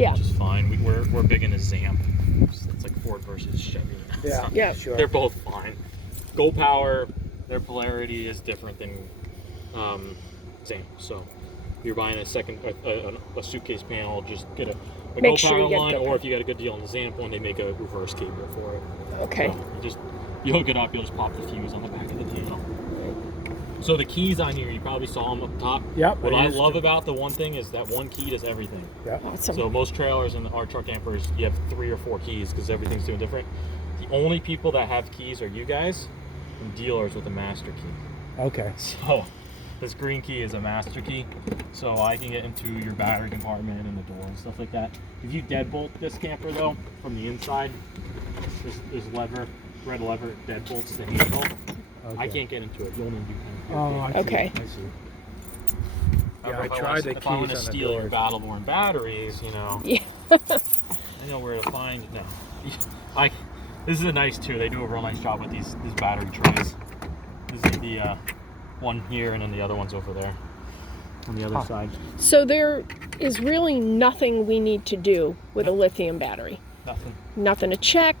Yeah. which is fine. We're big into Zamp. It's like Ford versus Chevy. Yeah, So Yeah. sure. they're both fine. Go Power, their polarity is different than Zamp. So if you're buying a suitcase panel, just get a Make Go sure Power you get one, Go or Power. if you got a good deal on the Zamp one, they make a reverse cable for it. Okay. So you hook it up, you'll just pop the fuse on the back of the panel. So the keys on here, you probably saw them up top. Yep. What I love about the one thing is that one key does everything. Yeah. Awesome. So most trailers and our truck campers, you have 3 or 4 keys because everything's doing different. The only people that have keys are you guys and dealers with a master key. Okay. So this green key is a master key, so I can get into your battery compartment and the door and stuff like that. If you deadbolt this camper though, from the inside, there's red lever deadbolts the handle. Okay. I can't get into it. You'll need to do Oh, I see. Okay. I see. Yeah, I If tried want, the if I want to keys on the steal your doors. Battleborn batteries, you know, Yeah. I know where to find. No, this is a nice too. They do a real nice job with these battery trays. This is the one here, and then the other one's over there on the other side. So there is really nothing we need to do with a lithium battery. Nothing. Nothing to check.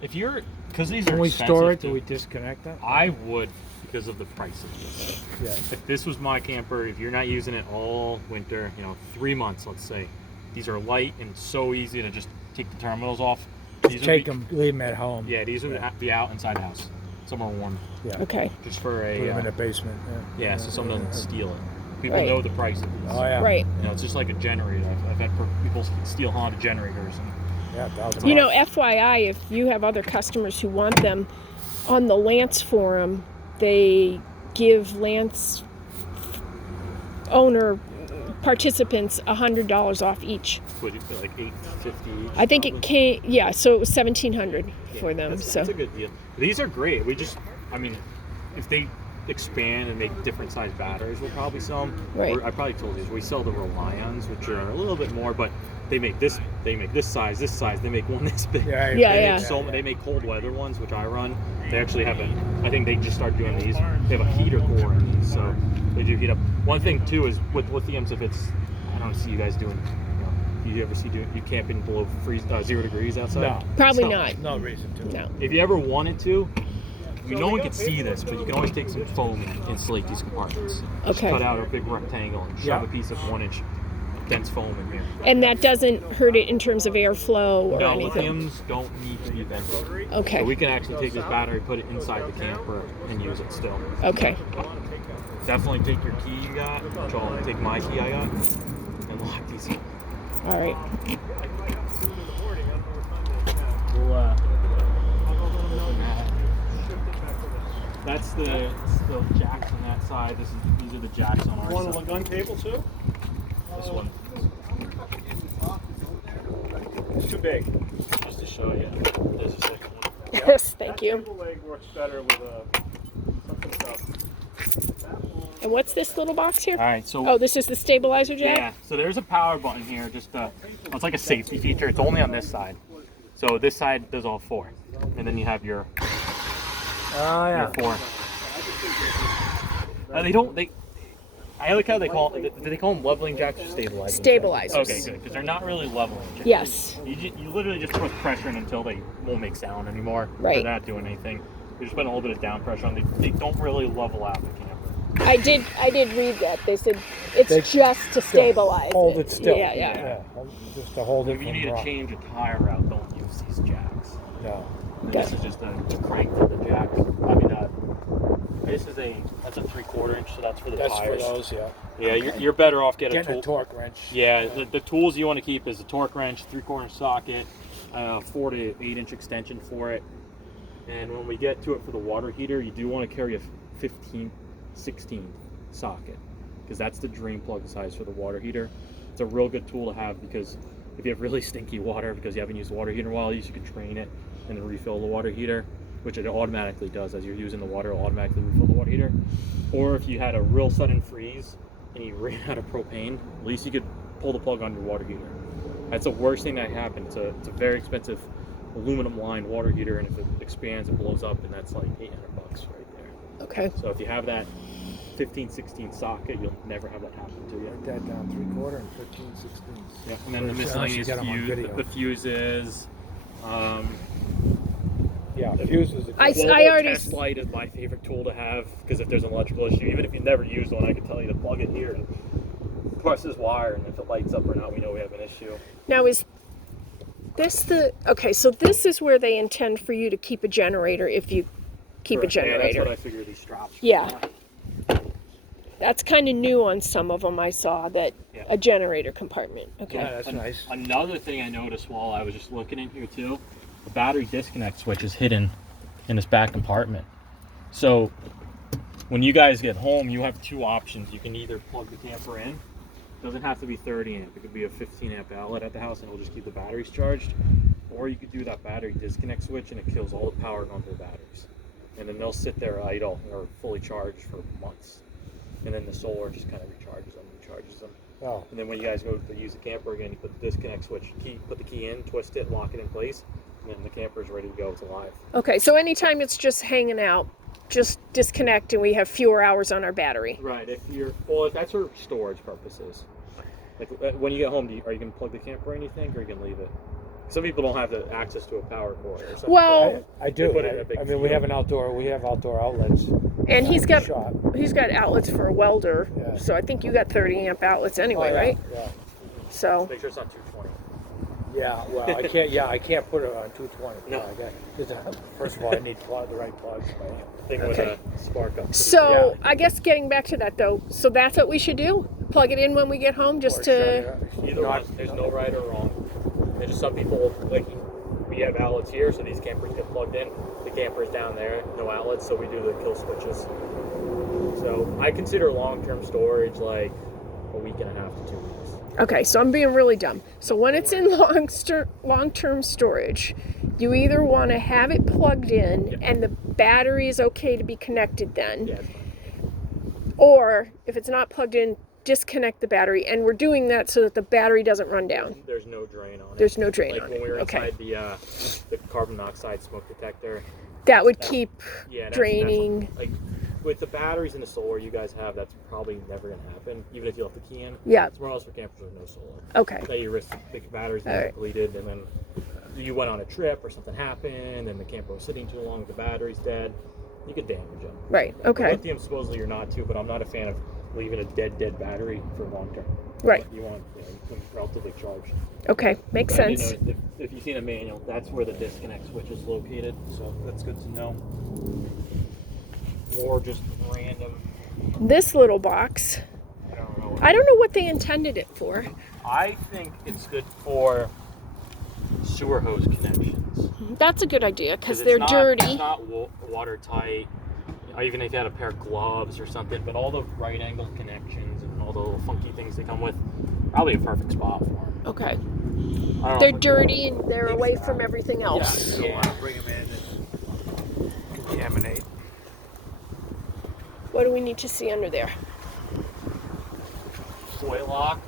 If you're, because these are When we expensive store it, too, do we disconnect that? I would because of the prices. Yeah. If this was my camper, if you're not using it all winter, 3 months, let's say, these are light and so easy to just take the terminals off. These Take them, leave them at home. Yeah, these would be out inside the house, somewhere warm, Yeah. Okay. just for a. Put them in the basement. yeah, so someone doesn't steal it. People Right. know the price of these. Oh yeah. Right. It's just like a generator. I've had people steal Honda generators. And Yeah. That was You know, FYI, if you have other customers who want them, on the Lance forum, they give Lance owner participants $100 off each. what do you feel, like $850 each? I think probably? it came, yeah, so it was $1,700 for them. That's, So that's a good deal. These are great. If they expand and make different size batteries, we'll probably sell them. Right. I probably told you we sell the Relions, which are a little bit more, but they make this size, they make one this big. Yeah. Yeah, They make cold weather ones, which I run. They actually have I think they just started doing these. They have a heater core in these, so they do heat up. One thing too is with lithiums, if it's, I don't see you guys doing, you ever see you camping below 0 degrees outside? No. probably So, not. No reason to. No. If you ever wanted to, no one can see this, but you can always take some foam and insulate these compartments. Just Okay. cut out a big rectangle and shove Yeah. a piece of 1-inch dense foam in here. And that doesn't hurt it in terms of airflow or No, anything. lithiums don't need to be vented. Okay. So we can actually take this battery, put it inside the camper, and use it still. Okay. Definitely take your key you got, which I'll take my key I got, and lock these in. All right. We'll, that's the jacks on that side. These are the jacks on our Want a side. gun cable too? This one, It's too big. just to show you. There's a second one. Yes, thank That you. cable leg works better with something tough. And what's this little box here? All right, so Oh, this is the stabilizer jack? yeah, so there's a power button here. It's like a safety feature. It's only on this side. So this side does all 4, and then you have your Oh yeah. 4. I like how they call. Do they call them leveling jacks or stabilizers? Stabilizers. Okay, good, because they're not really leveling jacks. Yes. You literally just put pressure in until they won't make sound anymore. Right. They're not doing anything. You're just putting a little bit of down pressure on them. They don't really level out the camper. I did read that. They said it's They just to stabilize Hold it still. Yeah. Yeah. Just to hold it If you from need to rock. change a tire out, don't use these jacks. No. And Okay. This is just a crank for the jacks. This is that's a 3/4 inch, so that's for the That's tires. for those, yeah. Yeah, you're better off getting Getting a torque wrench. Yeah, the tools you want to keep is a torque wrench, 3/4 inch socket, 4 to 8 inch extension for it. And when we get to it for the water heater, you do want to carry a 15, 16 socket, because that's the drain plug size for the water heater. It's a real good tool to have, because if you have really stinky water because you haven't used the water heater in a while, you can drain it and then refill the water heater, which it automatically does. As you're using the water, it'll automatically refill the water heater. Or if you had a real sudden freeze and you ran out of propane, at least you could pull the plug on your water heater. That's the worst thing that happened. It's a very expensive aluminum lined water heater, and if it expands, it blows up, and that's like $800 right there. Okay. So if you have that, 15/16 socket, you'll never have that happen to you. Write that down, 3/4 and 15/16. Yeah, and then the Unless you miscellaneous get 'em on video. the fuses. Yeah, fuses. I Global already test light is my favorite tool to have because if there's an electrical issue, even if you never use one, I can tell you to plug it here and press this wire, and if it lights up or not, we know we have an issue. Now is this the okay? So this is where they intend for you to keep a generator if you keep a Correct. Yeah, that's generator. what I figure these straps. were Yeah. for. That's kind of new on some of them. I saw that Yeah. a generator compartment. Okay. Yeah, that's nice. Another thing I noticed while I was just looking in here too, the battery disconnect switch is hidden in this back compartment. So when you guys get home, you have two options. You can either plug the camper in. It doesn't have to be 30 amp. It could be a 15 amp outlet at the house and it'll just keep the batteries charged. Or you could do that battery disconnect switch and it kills all the power onto the batteries. And then they'll sit there idle or fully charged for months. And then the solar just kind of recharges them. Oh, And then when you guys go to use the camper again, you put the disconnect switch key, put the key in, twist it, lock it in place, and then the camper is ready to go. It's alive. Okay. So anytime it's just hanging out, just disconnect and we have fewer hours on our battery. Right. If that's for storage purposes. Like when you get home, are you gonna plug the camper in, you think, or are you gonna leave it? Some people don't have the access to a power cord. Or something. Well, I do. put it in a big I mean, we have field. we have outdoor outlets. and he's got Shop. outlets for a welder. Yeah. So I think you got 30 amp outlets anyway, Oh, yeah, right? Yeah. So Make sure it's not 220. Yeah, well, I can't. Yeah, I can't put it on 220. No. First of all, I need the right plug. Thing Okay. with a spark up. so I guess getting back to that though. So that's what we should do. Plug it in when we get home, just to. Either one. There's no right or wrong. There's just some people like we have outlets here, so these campers get plugged in. The camper's down there, no outlets, so we do the kill switches. So I consider long-term storage like a week and a half to 2 weeks. Okay, so I'm being really dumb. So when it's in long-term storage, you either want to have it plugged in Yeah. and the battery is okay to be connected then, Yeah, it's fine. or if it's not plugged in, disconnect the battery. And we're doing that so that the battery doesn't run down. There's no drain on it. There's no drain like on when it. we were Okay. inside the carbon monoxide smoke detector. That would keep Yeah, that's draining. like with the batteries and the solar you guys have, that's probably never gonna happen, even if you left the key in. Yeah. Somewhere else for campers with no solar. Okay. That you risk the batteries being Alright. depleted, and then you went on a trip or something happened, and the camper was sitting too long, the battery's dead. You could damage them. Right. The Okay. lithium supposedly you're not too, but I'm not a fan of leaving a dead battery for long term. Right. You want them relatively charged. Okay. Makes But I didn't sense. know if you've seen a manual, that's where the disconnect switch is located, so that's good to know. Or just random. This little box, I don't know. I don't know what they intended it for. I think it's good for sewer hose connections. That's a good idea because it's they're not- dirty. It's not watertight. Even if you had a pair of gloves or something, but all the right angle connections and all the little funky things they come with, probably a perfect spot for them. Okay. I They're don't know. dirty and they're away from everything else. You don't want to bring them in and contaminate. What do we need to see under there? Toy lock.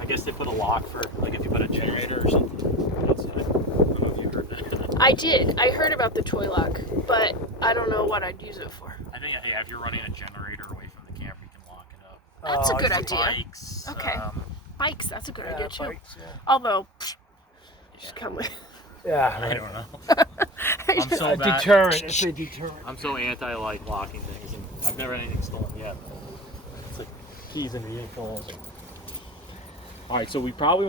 I guess they put a lock for, like, if you put a generator or something outside. I don't know if you heard that. I did. I heard about the toy lock, but I don't know what I'd use it for. I think, yeah, if you're running a generator away from the camper, you can lock it up. That's a good I see. idea. Bikes. Okay. Bikes, that's a good idea too. Bikes, yeah. Although, just come with. Yeah, I right. don't know. I'm so bad. Deterrent. It's a deterrent. I'm so anti like locking things, and I've never had anything stolen yet. It's like keys in vehicles. All right, so we probably